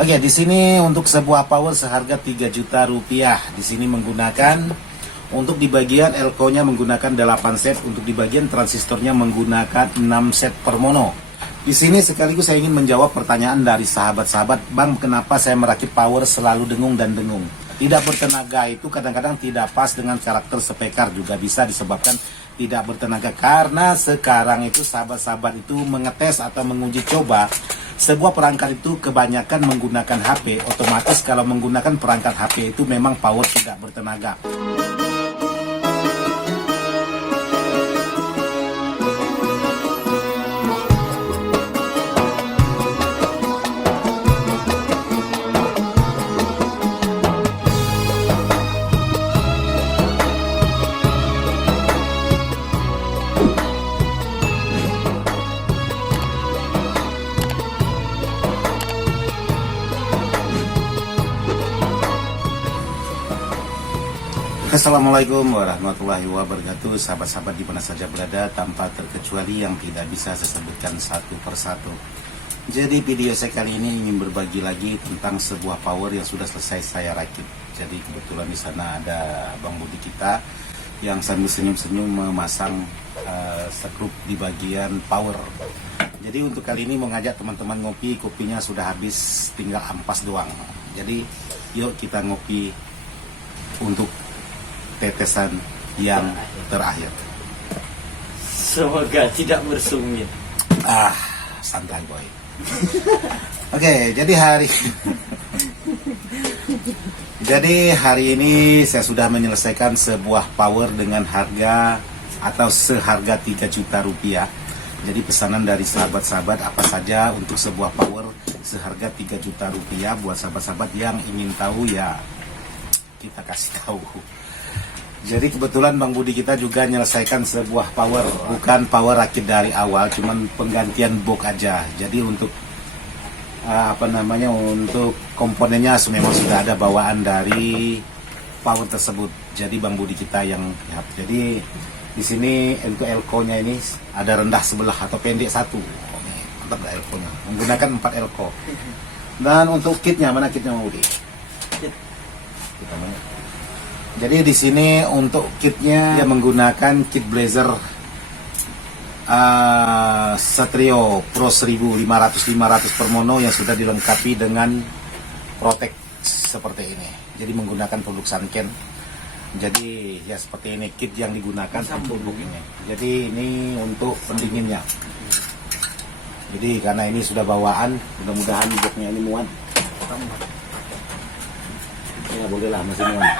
Oke, di sini untuk sebuah power seharga 3 juta rupiah. Di sini menggunakan untuk di bagian elko-nya menggunakan 8 set, untuk di bagian transistornya menggunakan 6 set per mono. Di sini sekaligus saya ingin menjawab pertanyaan dari sahabat-sahabat, Bang, kenapa saya merakit power selalu dengung dan dengung? Tidak bertenaga itu kadang-kadang tidak pas dengan karakter spekar, juga bisa disebabkan tidak bertenaga karena sekarang itu sahabat-sahabat itu mengetes atau menguji coba sebuah perangkat itu kebanyakan menggunakan HP. Otomatis kalau menggunakan perangkat HP itu memang power tidak bertenaga. Assalamualaikum warahmatullahi wabarakatuh. Sahabat-sahabat di mana saja berada, tanpa terkecuali yang tidak bisa saya sebutkan satu persatu. Jadi video saya kali ini ingin berbagi lagi tentang sebuah power yang sudah selesai saya rakit. Jadi kebetulan di sana ada Bang Budi kita yang sambil senyum-senyum memasang skrup di bagian power. Jadi untuk kali ini mau ngajak teman-teman ngopi, kopinya sudah habis, tinggal ampas doang. Jadi yuk kita ngopi untuk tetesan yang terakhir. Semoga tidak bersumit. Santai boy. Oke, jadi hari ini saya sudah menyelesaikan sebuah power dengan harga atau seharga 3 juta rupiah. Jadi pesanan dari sahabat-sahabat apa saja untuk sebuah power seharga 3 juta rupiah. Buat sahabat-sahabat yang ingin tahu ya kita kasih tahu. Jadi kebetulan Bang Budi kita juga menyelesaikan sebuah power, bukan power rakit dari awal, cuman penggantian box aja. Jadi untuk untuk komponennya memang sudah ada bawaan dari power tersebut. Jadi Bang Budi kita yang lihat. Jadi di sini untuk elko-nya ini ada rendah sebelah atau pendek satu. Oke, mantap nggak elko-nya? Menggunakan 4 elko. Dan untuk kitnya, mana kitnya Bang Budi? Kita mana? Jadi di sini untuk kitnya dia menggunakan kit Blazer Satrio Pro 1500 per mono yang sudah dilengkapi dengan protect seperti ini. Jadi menggunakan produk Sanken. Jadi ya seperti ini kit yang digunakan untuk ini. Jadi ini untuk pendinginnya. Jadi karena ini sudah bawaan, mudah-mudahan boxnya ini muat. Ya bolehlah masih muat.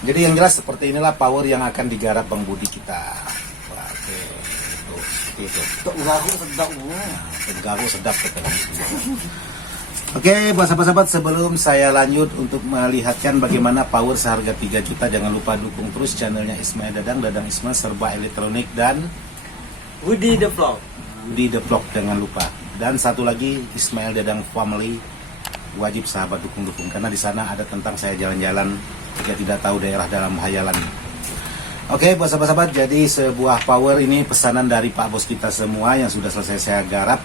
Jadi yang jelas seperti inilah power yang akan digarap Bang Budi kita. Oke, itu seperti itu. Garu sedap betul. Oke, buat sahabat-sahabat, sebelum saya lanjut untuk melihatkan bagaimana power seharga 3 juta, jangan lupa dukung terus channelnya Ismail Dadang Ismail Serba Elektronik dan Budi The Vlog. Budi The Vlog jangan lupa. Dan satu lagi Ismail Dadang Family, wajib sahabat dukung karena di sana ada tentang saya jalan-jalan jika tidak tahu daerah dalam hayalan. Oke, buat sahabat-sahabat, jadi sebuah power ini pesanan dari Pak Bos kita semua yang sudah selesai saya garap.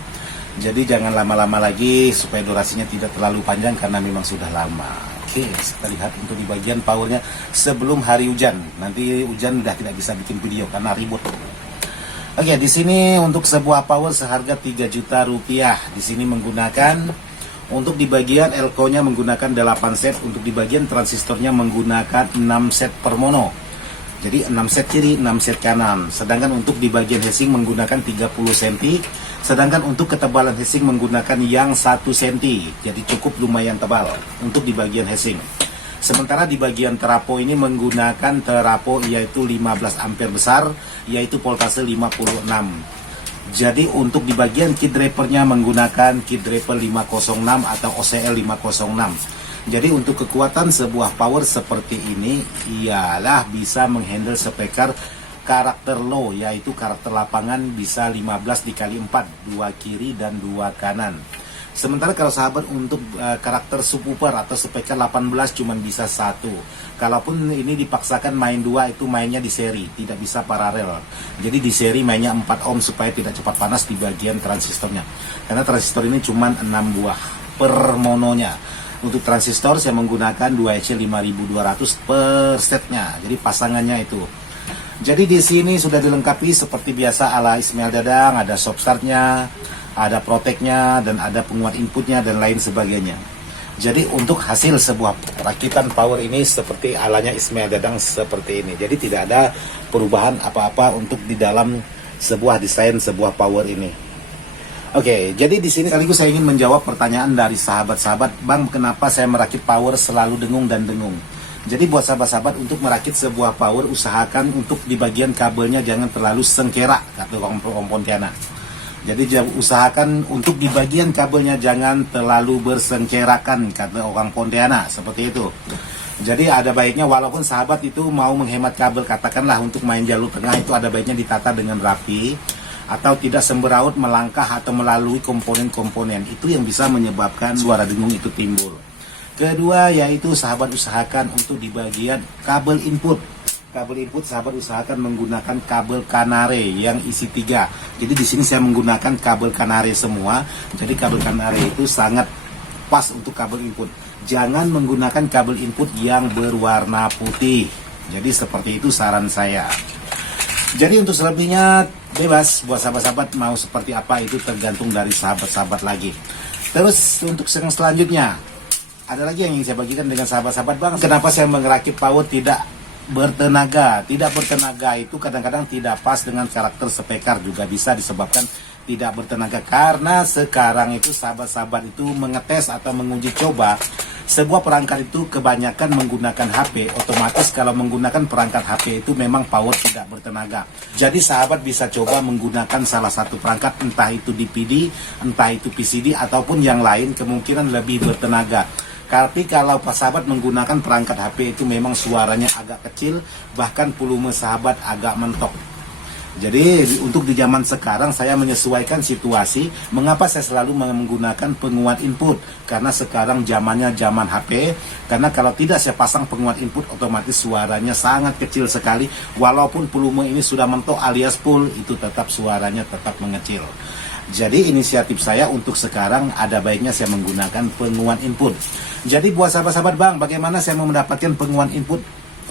Jadi jangan lama-lama lagi supaya durasinya tidak terlalu panjang karena memang sudah lama. Oke, kita lihat untuk di bagian powernya sebelum hari hujan. Nanti hujan udah tidak bisa bikin video karena ribut. Oke, di sini untuk sebuah power seharga 3 juta rupiah. Di sini menggunakan untuk di bagian elko-nya menggunakan 8 set, untuk di bagian transistornya menggunakan 6 set per mono. Jadi 6 set kiri, 6 set kanan. Sedangkan untuk di bagian heatsink menggunakan 30 cm, sedangkan untuk ketebalan heatsink menggunakan yang 1 cm. Jadi cukup lumayan tebal untuk di bagian heatsink. Sementara di bagian terapo ini menggunakan terapo yaitu 15 ampere besar, yaitu voltase 56. Jadi untuk di bagian kit drapernya menggunakan kit draper 506 atau OCL 506. Jadi untuk kekuatan sebuah power seperti ini ialah bisa menghandle spekar karakter low, yaitu karakter lapangan bisa 15 dikali 4, 2 kiri dan 2 kanan. Sementara kalau sahabat untuk karakter subwoofer atau speaker 18 cuman bisa satu. Kalaupun ini dipaksakan main dua, itu mainnya di seri, tidak bisa paralel. Jadi di seri mainnya 4 ohm supaya tidak cepat panas di bagian transistornya. Karena transistor ini cuman 6 buah per mononya. Untuk transistor saya menggunakan 2EC 5200 per setnya. Jadi pasangannya itu. Jadi di sini sudah dilengkapi seperti biasa ala Ismail Dadang, ada stop startnya, ada proteknya, dan ada penguat inputnya dan lain sebagainya. Jadi untuk hasil sebuah rakitan power ini seperti alanya Ismail Dadang seperti ini. Jadi tidak ada perubahan apa-apa untuk di dalam sebuah desain sebuah power ini. Oke, jadi di sini sekaligus saya ingin menjawab pertanyaan dari sahabat-sahabat, Bang, kenapa saya merakit power selalu dengung dan dengung? Jadi buat sahabat-sahabat, untuk merakit sebuah power, usahakan untuk di bagian kabelnya jangan terlalu sengkera, kata orang Pontianak. Jadi usahakan untuk di bagian kabelnya jangan terlalu bersengkerakan, kata orang Pontianak, seperti itu. Jadi ada baiknya walaupun sahabat itu mau menghemat kabel, katakanlah untuk main jalur tengah, itu ada baiknya ditata dengan rapi, atau tidak semberaut melangkah atau melalui komponen-komponen. Itu yang bisa menyebabkan suara dengung itu timbul. Kedua yaitu sahabat usahakan untuk di bagian kabel input. Kabel input sahabat usahakan menggunakan kabel kanare yang isi 3. Jadi di sini saya menggunakan kabel kanare semua. Jadi kabel kanare itu sangat pas untuk kabel input. Jangan menggunakan kabel input yang berwarna putih. Jadi seperti itu saran saya. Jadi untuk selebihnya bebas buat sahabat-sahabat mau seperti apa, itu tergantung dari sahabat-sahabat lagi. Terus untuk yang selanjutnya, ada lagi yang ingin saya bagikan dengan sahabat-sahabat, Bang, kenapa saya merakit power tidak bertenaga? Tidak bertenaga itu kadang-kadang tidak pas dengan karakter speaker, juga bisa disebabkan tidak bertenaga. Karena sekarang itu sahabat-sahabat itu mengetes atau menguji coba sebuah perangkat itu kebanyakan menggunakan HP. Otomatis kalau menggunakan perangkat HP itu memang power tidak bertenaga. Jadi sahabat bisa coba menggunakan salah satu perangkat, entah itu DPD, entah itu PCD, ataupun yang lain, kemungkinan lebih bertenaga. Tapi kalau pas sahabat menggunakan perangkat HP itu memang suaranya agak kecil, bahkan volume sahabat agak mentok. Jadi untuk di zaman sekarang saya menyesuaikan situasi. Mengapa saya selalu menggunakan penguat input? Karena sekarang zamannya zaman HP. Karena kalau tidak saya pasang penguat input, otomatis suaranya sangat kecil sekali. Walaupun volume ini sudah mentok alias full, itu tetap suaranya tetap mengecil. Jadi inisiatif saya untuk sekarang ada baiknya saya menggunakan penguat input. Jadi buat sahabat-sahabat, Bang, bagaimana saya mau mendapatkan penguat input?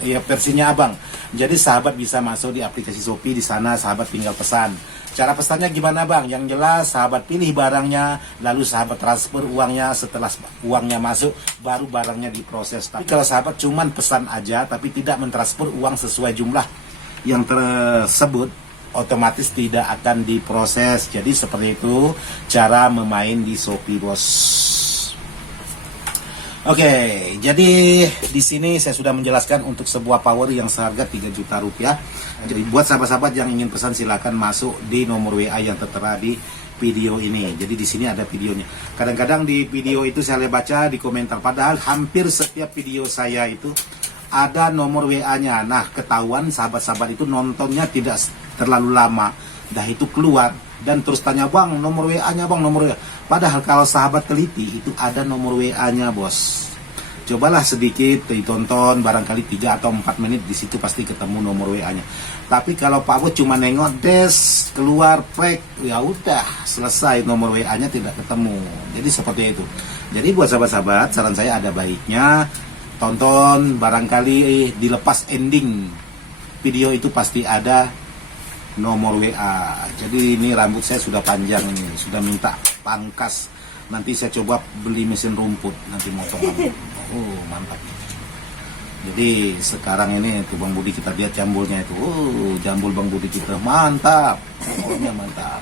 Ya, versinya Abang. Jadi sahabat bisa masuk di aplikasi Shopee, di sana sahabat tinggal pesan. Cara pesannya gimana, Bang? Yang jelas sahabat pilih barangnya, lalu sahabat transfer uangnya. Setelah uangnya masuk, baru barangnya diproses. Tapi kalau sahabat cuman pesan aja tapi tidak mentransfer uang sesuai jumlah yang tersebut, otomatis tidak akan diproses. Jadi seperti itu cara memain di Shopee, bos. Oke, jadi di sini saya sudah menjelaskan untuk sebuah power yang seharga 3 juta rupiah. Jadi buat sahabat-sahabat yang ingin pesan silakan masuk di nomor WA yang tertera di video ini. Jadi di sini ada videonya. Kadang-kadang di video itu saya baca di komentar, padahal hampir setiap video saya itu ada nomor WA-nya. Nah, ketahuan sahabat-sahabat itu nontonnya tidak terlalu lama, dah itu keluar dan terus tanya, Bang, nomor WA-nya, Bang, nomor WA. Padahal kalau sahabat teliti itu ada nomor WA-nya, bos. Cobalah sedikit ditonton, barangkali 3 atau 4 menit, di situ pasti ketemu nomor WA-nya. Tapi kalau Pak Bos cuma nengok des, keluar prek, ya udah selesai, nomor WA-nya tidak ketemu. Jadi seperti itu. Jadi buat sahabat-sahabat, saran saya ada baiknya tonton, barangkali dilepas ending video itu pasti ada nomor WA. Jadi ini rambut saya sudah panjang ini, sudah minta pangkas. Nanti saya coba beli mesin rumput, nanti motong rambut. Oh, mantap. Jadi sekarang ini tuh Bang Budi, kita lihat jambulnya itu. Jambul Bang Budi kita mantap. Pokoknya mantap.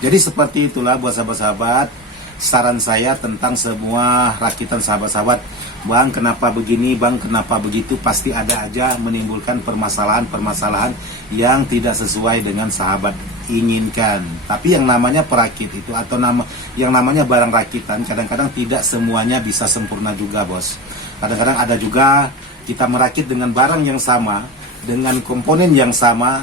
Jadi seperti itulah buat sahabat-sahabat saran saya tentang semua rakitan sahabat-sahabat. Bang, kenapa begini, Bang, kenapa begitu, pasti ada aja menimbulkan permasalahan-permasalahan yang tidak sesuai dengan sahabat inginkan. Tapi yang namanya perakit itu atau yang namanya barang rakitan, kadang-kadang tidak semuanya bisa sempurna juga, bos. Kadang-kadang ada juga kita merakit dengan barang yang sama, dengan komponen yang sama,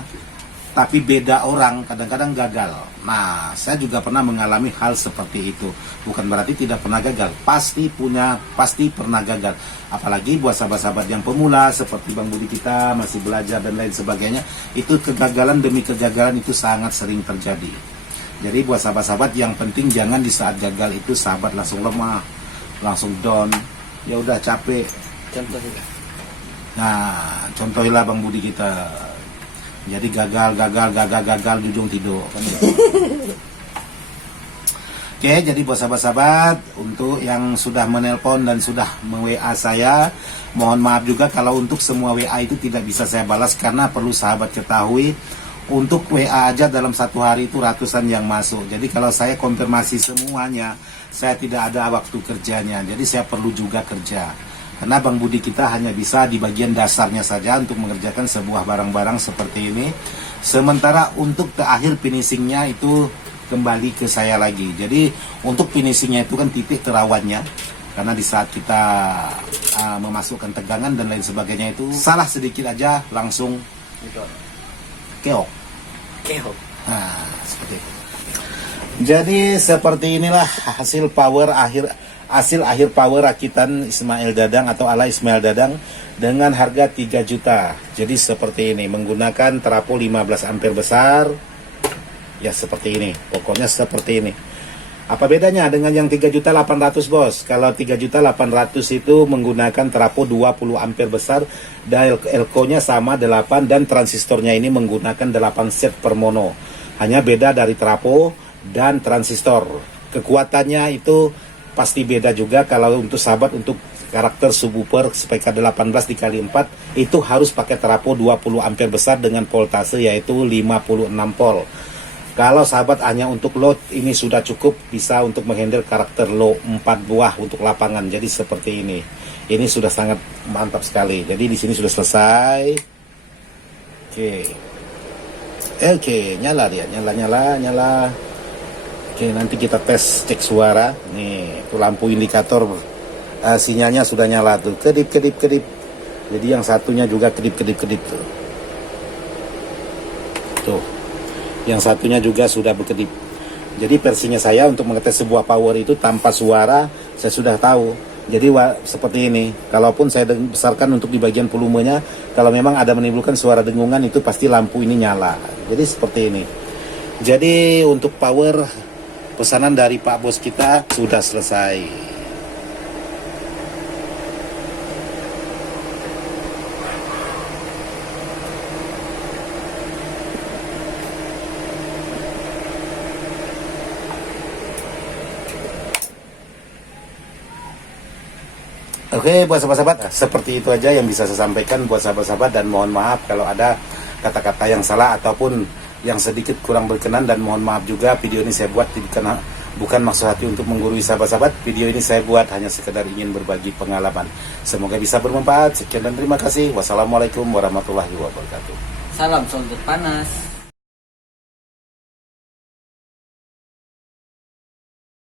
tapi beda orang, kadang-kadang gagal. Nah, saya juga pernah mengalami hal seperti itu. Bukan berarti tidak pernah gagal. Pasti pernah gagal. Apalagi buat sahabat-sahabat yang pemula seperti Bang Budi kita masih belajar dan lain sebagainya, itu kegagalan demi kegagalan itu sangat sering terjadi. Jadi buat sahabat-sahabat yang penting jangan di saat gagal itu sahabat langsung lemah, langsung down. Ya udah capek. Contohnya. Nah, contohilah Bang Budi kita. Jadi gagal, di ujung tidur kan ya. Oke, jadi buat sahabat-sahabat untuk yang sudah menelpon dan sudah me-WA saya, mohon maaf juga kalau untuk semua WA itu tidak bisa saya balas karena perlu sahabat ketahui untuk WA aja dalam satu hari itu ratusan yang masuk. Jadi kalau saya konfirmasi semuanya, saya tidak ada waktu kerjanya. Jadi saya perlu juga kerja. Karena Bang Budi kita hanya bisa di bagian dasarnya saja untuk mengerjakan sebuah barang-barang seperti ini. Sementara untuk ke akhir finishingnya itu kembali ke saya lagi. Jadi untuk finishingnya itu kan titik terawatnya. Karena di saat kita memasukkan tegangan dan lain sebagainya itu salah sedikit aja langsung keok. Nah, seperti itu. Jadi seperti inilah hasil akhir power rakitan Ismail Dadang atau ala Ismail Dadang dengan harga 3 juta. Jadi seperti ini, menggunakan trafo 15 ampere besar. Ya seperti ini, pokoknya seperti ini. Apa bedanya dengan yang 3.800.000 bos? Kalau 3.800.000 itu menggunakan trafo 20 ampere besar, dan elko-nya sama 8 dan transistornya ini menggunakan 8 set per mono. Hanya beda dari trafo dan transistor. Kekuatannya itu pasti beda juga. Kalau untuk sahabat untuk karakter subwoofer SPK 18 dikali 4 itu harus pakai trafo 20 ampere besar dengan voltase yaitu 56 volt. Kalau sahabat hanya untuk load ini sudah cukup bisa untuk menghandle karakter low 4 buah untuk lapangan. Jadi seperti ini. Ini sudah sangat mantap sekali. Jadi di sini sudah selesai. Oke, nyala dia, nyala. Oke, nanti kita tes cek suara. Nih, itu lampu indikator sinyalnya sudah nyala tuh. Kedip. Jadi yang satunya juga kedip tuh. Tuh. Yang satunya juga sudah berkedip. Jadi versinya saya untuk mengetes sebuah power itu tanpa suara, saya sudah tahu. Jadi seperti ini. Kalaupun saya besarkan untuk di bagian volumenya, kalau memang ada menimbulkan suara dengungan itu pasti lampu ini nyala. Jadi seperti ini. Jadi untuk power pesanan dari Pak Bos kita sudah selesai. Oke, buat sahabat-sahabat, seperti itu aja yang bisa saya sampaikan buat sahabat-sahabat dan mohon maaf kalau ada kata-kata yang salah ataupun yang sedikit kurang berkenan dan mohon maaf juga video ini saya buat karena bukan maksud hati untuk menggurui sahabat-sahabat. Video ini saya buat hanya sekedar ingin berbagi pengalaman. Semoga bisa bermanfaat. Sekian dan terima kasih. Wassalamualaikum warahmatullahi wabarakatuh. Salam solder panas.